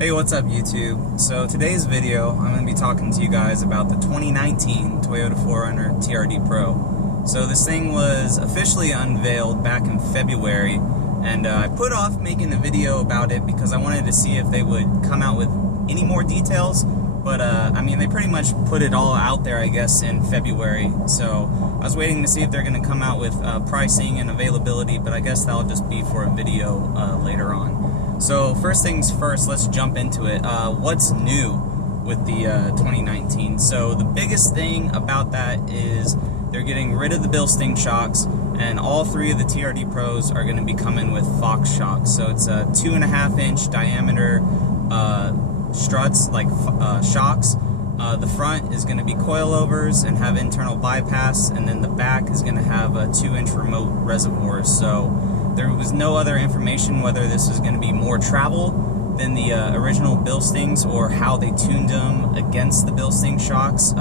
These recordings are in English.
Hey, what's up YouTube? So today's video, I'm going to be talking to you guys about the 2019 Toyota 4Runner TRD Pro. So this thing was officially unveiled back in February, and I put off making a video about it because I wanted to see if they would come out with any more details. But I mean, they pretty much put it all out there, I guess, in February. So I was waiting to see if they're going to come out with pricing and availability, but I guess that'll just be for a video later on. So first things first, let's jump into it. What's new with the 2019? So the biggest thing about that is they're getting rid of the Bilstein shocks, and all three of the TRD Pros are going to be coming with Fox shocks. So it's a 2.5-inch diameter struts, like shocks. The front is going to be coilovers and have internal bypass, and then the back is going to have a 2-inch remote reservoir. So there was no other information whether this was going to be more travel than the original Bilsteins or how they tuned them against the Bilstein shocks.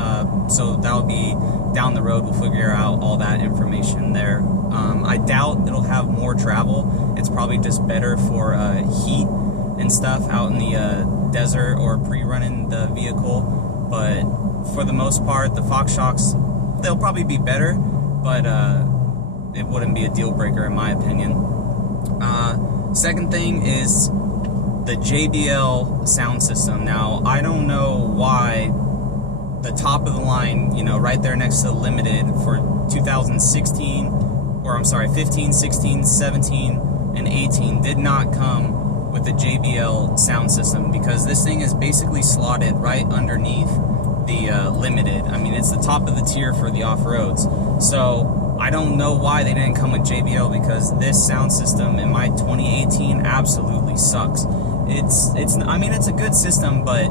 So that'll be down the road. We'll figure out all that information there. I doubt it'll have more travel. It's probably just better for heat and stuff out in the desert or pre-running the vehicle. But for the most part, the Fox shocks, they'll probably be better, but it wouldn't be a deal breaker in my opinion. Second thing is the JBL Sound System. Now, I don't know why the top of the line, you know, right there next to the Limited for 2016, or I'm sorry, 15, 16, 17, and 18 did not come with the JBL Sound System, because this thing is basically slotted right underneath the Limited. I mean, it's the top of the tier for the off-roads. So I don't know why they didn't come with JBL, because this sound system in my 2018 absolutely sucks. I mean, it's a good system, but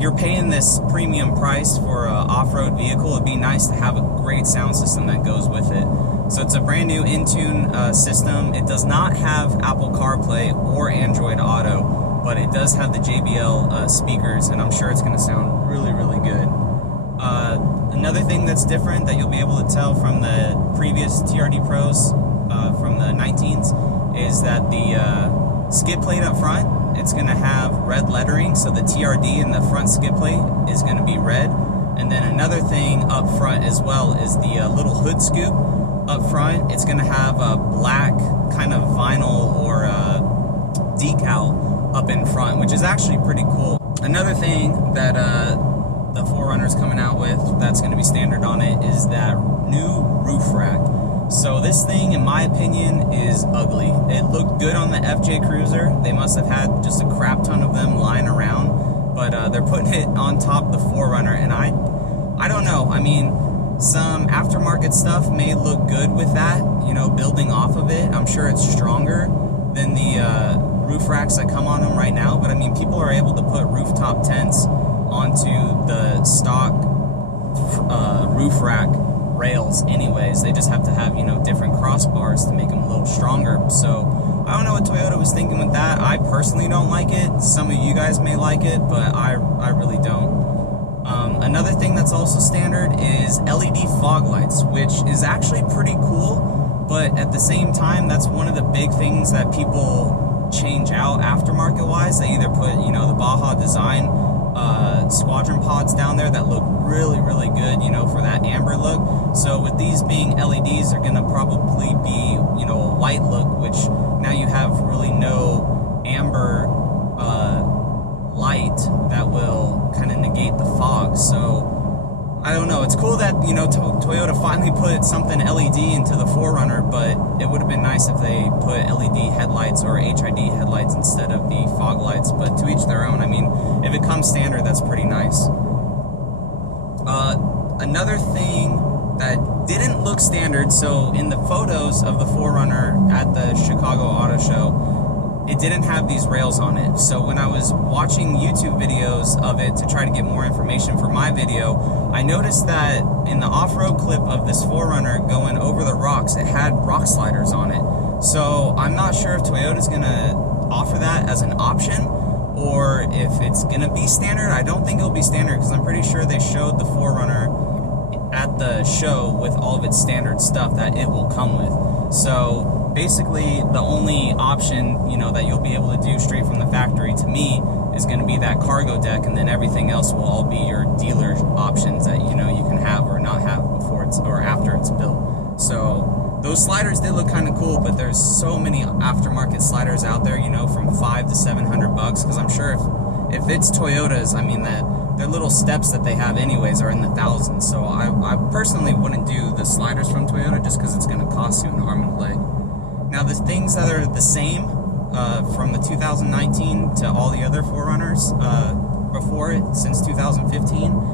you're paying this premium price for an off-road vehicle. It'd be nice to have a great sound system that goes with it. So it's a brand new in-tune system. It does not have Apple CarPlay or Android Auto, but it does have the JBL speakers, and I'm sure it's going to sound really, really good. Another thing that's different that you'll be able to tell from the previous TRD Pros from the 19s is that the skid plate up front, it's going to have red lettering, so the TRD in the front skid plate is going to be red. And then another thing up front as well is the little hood scoop up front. It's going to have a black kind of vinyl or decal up in front, which is actually pretty cool. Another thing that the 4Runner's coming out with that's going to be standard on it is that new roof rack. So this thing, in my opinion, is ugly. It looked good on the FJ Cruiser. They must have had just a crap ton of them lying around, but they're putting it on top of the 4Runner, and I don't know. I mean, some aftermarket stuff may look good with that, you know, building off of it. I'm sure it's stronger than the roof racks that come on them right now, but I mean, people are able to put rooftop tents onto the stock roof rack rails anyways. They just have to have, you know, different crossbars to make them a little stronger. So I don't know what Toyota was thinking with that. I personally don't like it. Some of you guys may like it, but I really don't. Another thing that's also standard is LED fog lights, which is actually pretty cool, but at the same time, that's one of the big things that people change out aftermarket wise. They either put, you know, the Baja design squadron pods down there that look really, really good, you know, for that amber look. So with these being LEDs, they're going to probably be, you know, a white look, which now you have really no amber light that will kind of negate the fog. So I don't know. It's cool that, you know, Toyota finally put something LED into the 4Runner, but it would have been nice if they put LED headlights or HID headlights instead of the fog lights, but to each their own. I mean, if it comes standard, that's pretty nice. Another thing that didn't look standard, so in the photos of the 4Runner at the Chicago Auto Show, it didn't have these rails on it. So when I was watching YouTube videos of it to try to get more information for my video, I noticed that in the off-road clip of this 4Runner going over the rocks, it had rock sliders on it. So I'm not sure if Toyota's gonna offer that as an option or if it's gonna be standard. I don't think it'll be standard, because I'm pretty sure they showed the 4Runner at the show with all of its standard stuff that it will come with. So basically the only option, you know, that you'll be able to do straight from the factory to me is going to be that cargo deck, and then everything else will all be your dealer options that you can have or not have before it's or after it's built. So those sliders did look kind of cool, but there's so many aftermarket sliders out there, from $500 to $700 bucks. Because I'm sure if it's Toyotas, I mean that their little steps that they have anyways are in the thousands. So I personally wouldn't do the sliders from Toyota just because it's going to cost you an arm and a leg. Now the things that are the same from the 2019 to all the other 4Runners before it since 2015.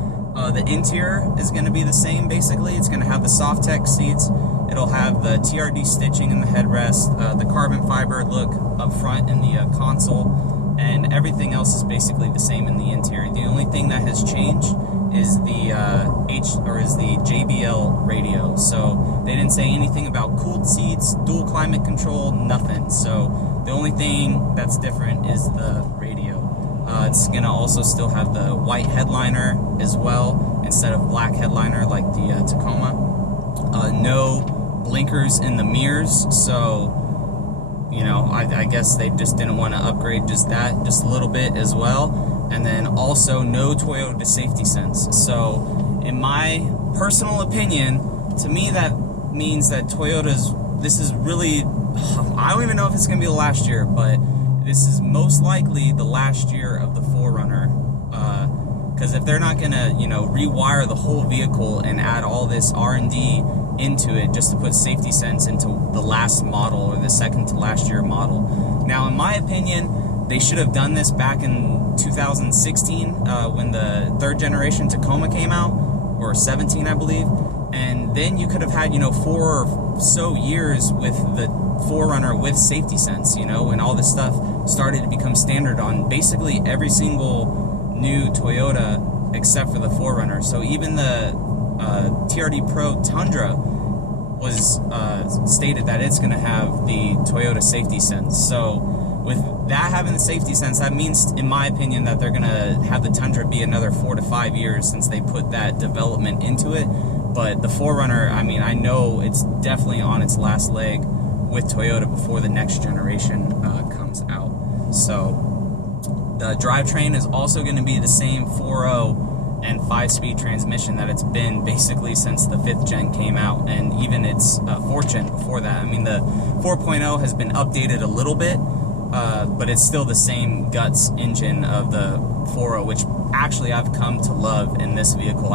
The interior is going to be the same basically. It's going to have the soft tech seats. It'll have the TRD stitching in the headrest, the carbon fiber look up front in the console, and everything else is basically the same in the interior. The only thing that has changed is the JBL radio. So they didn't say anything about cooled seats, dual climate control, nothing. So the only thing that's different is the radio. It's going to also still have the white headliner as well instead of black headliner like the Tacoma. No blinkers in the mirrors, so I guess they just didn't want to upgrade just a little bit as well. And then also no Toyota safety sense. So in my personal opinion, to me that means that this is really, I don't even know if it's going to be the last year, but this is most likely the last year of the 4Runner, because if they're not going to, rewire the whole vehicle and add all this R&D into it just to put safety sense into the last model or the second to last year model. Now, in my opinion, they should have done this back in 2016 when the third generation Tacoma came out, or 17, I believe, and then you could have had, 4 or so years with the 4Runner with safety sense, when all this stuff started to become standard on basically every single new Toyota except for the 4Runner. So even the TRD Pro Tundra was stated that it's going to have the Toyota safety sense. So with that having the safety sense, that means, in my opinion, that they're going to have the Tundra be another 4 to 5 years since they put that development into it. But the 4Runner, I mean, I know it's definitely on its last leg with Toyota before the next generation comes out. So the drivetrain is also going to be the same 4.0 and 5-speed transmission that it's been basically since the 5th gen came out, and even its 4th gen before that. I mean, the 4.0 has been updated a little bit, but it's still the same guts engine of the 4.0, which actually I've come to love in this vehicle.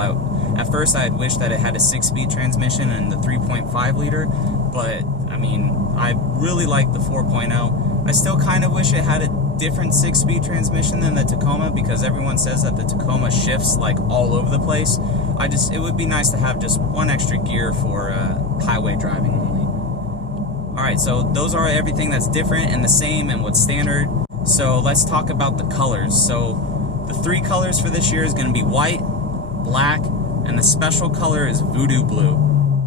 At first I had wished that it had a 6-speed transmission and the 3.5 liter, but I mean, I really like the 4.0. I still kind of wish it had a different 6-speed transmission than the Tacoma, because everyone says that the Tacoma shifts like all over the place. It would be nice to have just one extra gear for highway driving only. Alright, so those are everything that's different and the same and what's standard. So let's talk about the colors. So the 3 colors for this year is going to be white, black, and the special color is voodoo blue,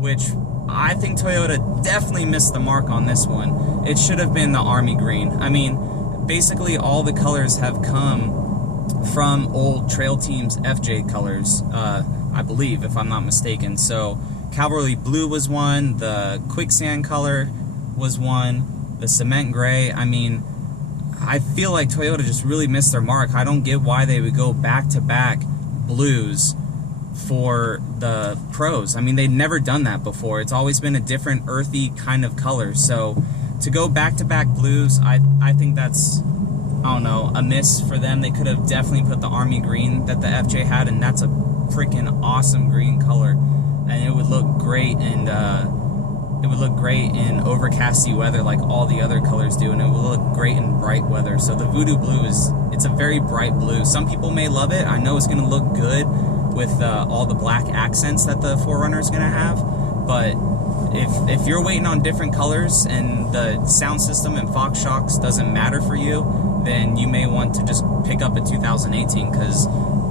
which I think Toyota definitely missed the mark on this one. It should have been the army green. I mean, basically all the colors have come from old Trail Team's FJ colors, I believe, if I'm not mistaken. So Cavalry Blue was one, the Quicksand color was one, the Cement Gray. I mean, I feel like Toyota just really missed their mark. I don't get why they would go back-to-back blues for the Pros. I mean, they'd never done that before. It's always been a different earthy kind of color. So to go back-to-back blues, I think that's, I don't know, a miss for them. They could have definitely put the army green that the FJ had, and that's a freaking awesome green color, and it would look great, and it would look great in overcasty weather like all the other colors do, and it would look great in bright weather. So the voodoo blue it's a very bright blue. Some people may love it. I know it's going to look good with all the black accents that the 4Runner is going to have, but if you're waiting on different colors and the sound system and Fox shocks doesn't matter for you, then you may want to just pick up a 2018, because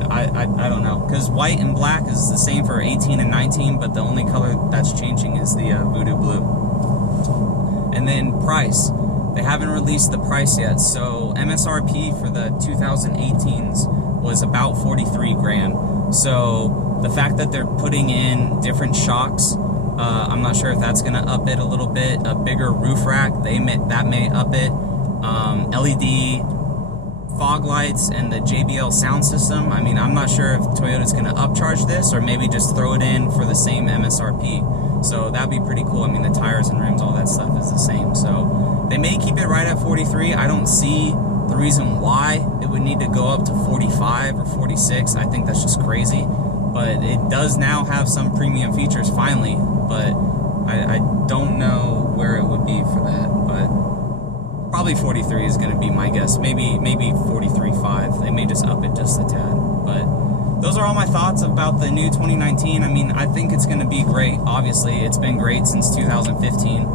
I don't know, because white and black is the same for 18 and 19, but the only color that's changing is the voodoo blue. And then price, they haven't released the price yet. So MSRP for the 2018s was about 43 grand. So the fact that they're putting in different shocks, I'm not sure if that's going to up it a little bit. A bigger roof rack, that may up it. LED fog lights and the JBL Sound System. I mean, I'm not sure if Toyota's going to upcharge this or maybe just throw it in for the same MSRP. So that'd be pretty cool. I mean, the tires and rims, all that stuff is the same. So they may keep it right at 43. I don't see the reason why it would need to go up to 45 or 46. I think that's just crazy. But it does now have some premium features finally. But I don't know where it would be for that. But probably 43 is going to be my guess. Maybe 43.5. They may just up it just a tad. But those are all my thoughts about the new 2019. I mean, I think it's going to be great. Obviously, it's been great since 2015.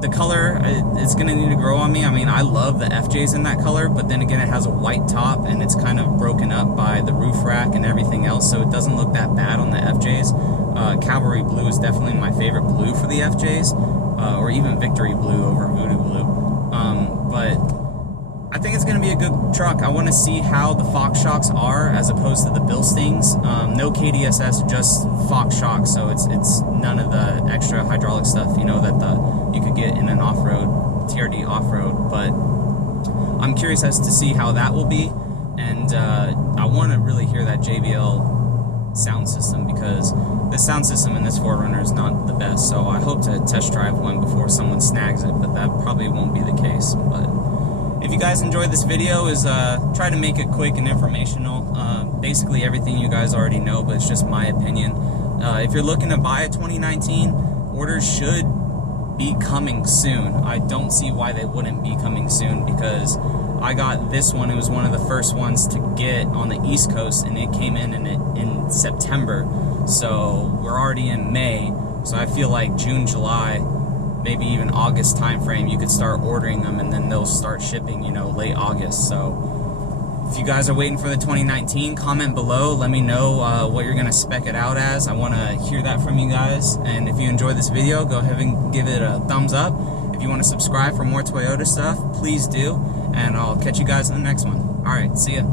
The color, it's going to need to grow on me. I mean, I love the FJs in that color, but then again, it has a white top, and it's kind of broken up by the roof rack and everything else, so it doesn't look that bad on the FJs. Cavalry Blue is definitely my favorite blue for the FJs, or even Victory Blue over Voodoo Blue. But I think it's going to be a good truck. I want to see how the Fox shocks are as opposed to the Bilstings. No KDSS, just Fox shocks, so it's none of the extra hydraulic stuff, you know, that you could get in an off-road, TRD off-road. But I'm curious as to see how that will be, and I want to really hear that JBL sound system, because the sound system in this 4Runner is not the best, so I hope to test drive one before someone snags it, but that probably won't be the case. But if you guys enjoyed this video, try to make it quick and informational. Basically everything you guys already know, but it's just my opinion. If you're looking to buy a 2019, orders should be coming soon. I don't see why they wouldn't be coming soon, because I got this one. It was one of the first ones to get on the East Coast, and it came in September. So we're already in May. So I feel like June, July, maybe even August time frame, you could start ordering them, and then they'll start shipping, you know, late August. So if you guys are waiting for the 2019, comment below. Let me know what you're going to spec it out as. I want to hear that from you guys. And if you enjoyed this video, go ahead and give it a thumbs up. If you want to subscribe for more Toyota stuff, please do. And I'll catch you guys in the next one. All right, see ya.